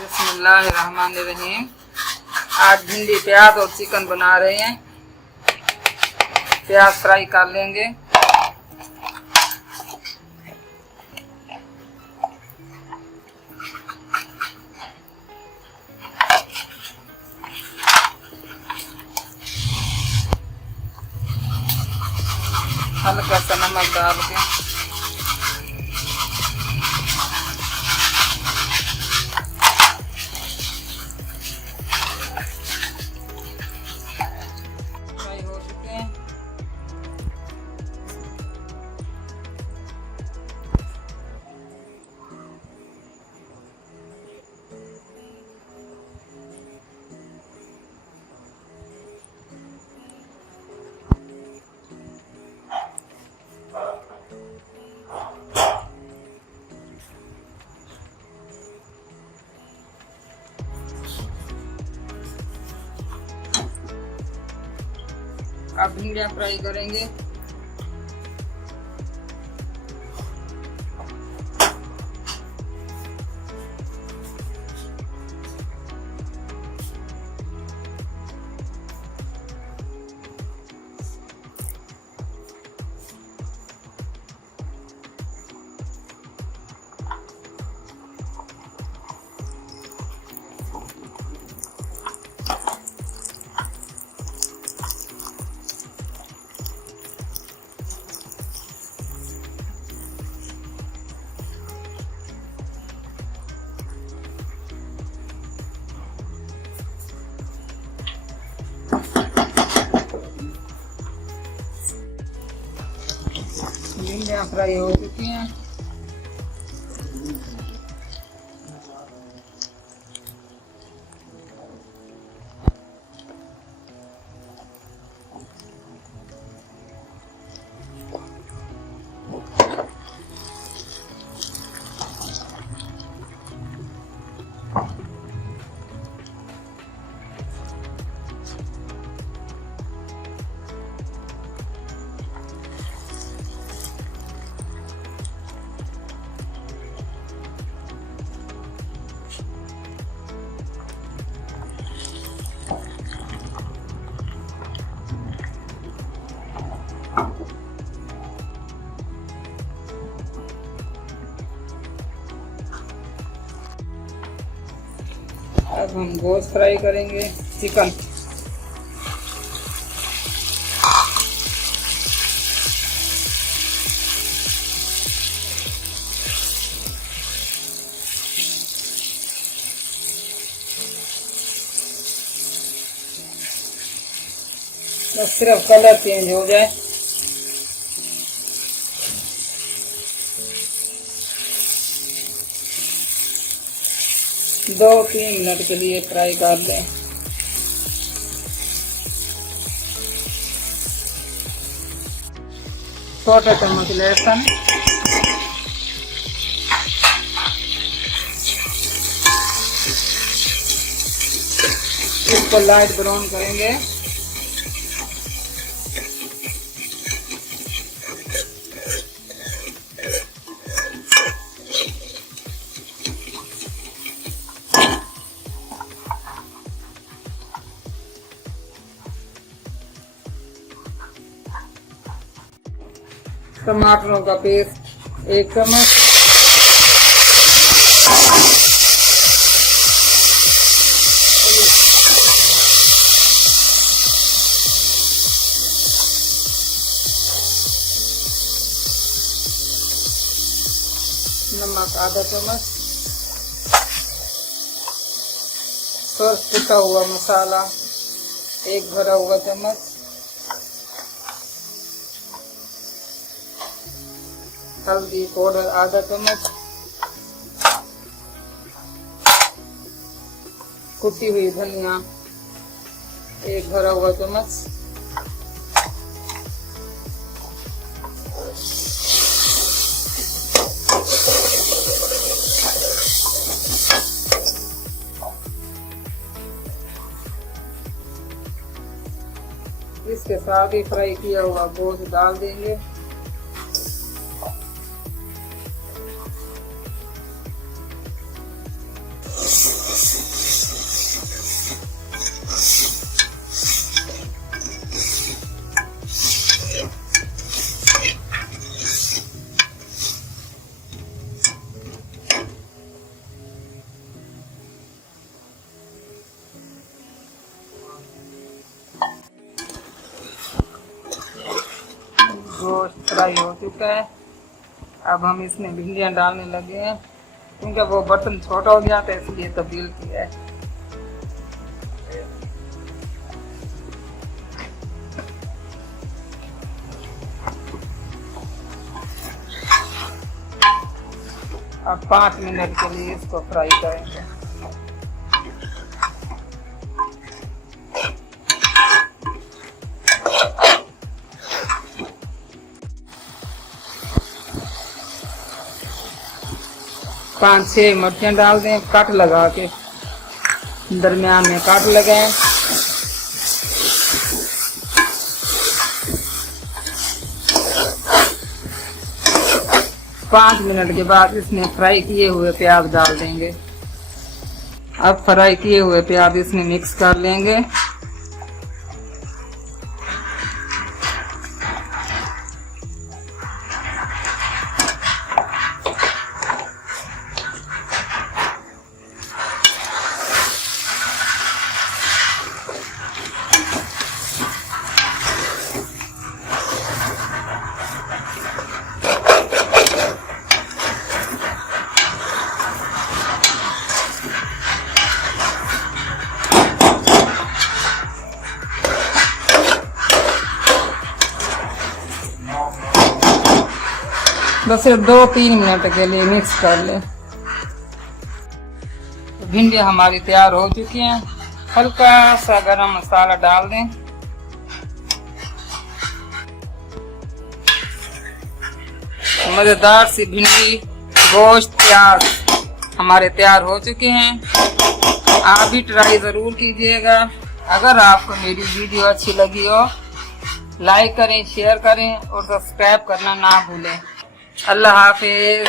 बिस्मिल्लाहिर्रहमानिर्रहीम। आज भिंडी प्याज और चिकन बना रहे हैं। प्याज फ्राई कर लेंगे। हल्का सा नमक डाल के फ्राई हो चुके हैं। अब भिंडियाँ फ्राई करेंगे। भिंडियाँ फ्राई हो चुकी हैं। अब हम गोश्त फ्राई करेंगे, चिकन। बस सिर्फ कलर चेंज हो जाए। दो 3 मिनट के लिए फ्राई कर लें। छोटा चम्मच लहसुन, इसको लाइट ब्राउन करेंगे। टमाटरों का पेस्ट 1 चम्मच, नमक आधा चम्मच, सौंफ कुटा हुआ मसाला 1 भरा हुआ चम्मच, हल्दी पाउडर आधा चम्मच, कुटी हुई धनिया 1 भरा हुआ चम्मच, इसके साथ ही फ्राई किया हुआ गोश्त डाल देंगे। गोश्त फ्राई हो चुका है। अब हम इसमें भिंडियाँ डालने लगे हैं, क्योंकि वो बर्तन छोटा हो गया था इसलिए तब्दील किया है। अब 5 मिनट के लिए इसको फ्राई करेंगे। पाँच 6 मिर्चियाँ डाल दें, काट लगा के, दरमियान में काट लगाएं। पाँच मिनट के बाद इसमें फ्राई किए हुए प्याज डाल देंगे। अब फ्राई किए हुए प्याज इसमें मिक्स कर लेंगे। बस 2-3 मिनट के लिए मिक्स कर लें। भिंडियाँ हमारी तैयार हो चुकी हैं। हल्का सा गरम मसाला डाल दें। मजेदार सी भिंडी, गोश्त, प्याज हमारे तैयार हो चुके हैं। आप भी ट्राई जरूर कीजिएगा। अगर आपको मेरी वीडियो अच्छी लगी हो, लाइक करें, शेयर करें और सब्सक्राइब करना ना भूलें। अल्लाह हाफिज।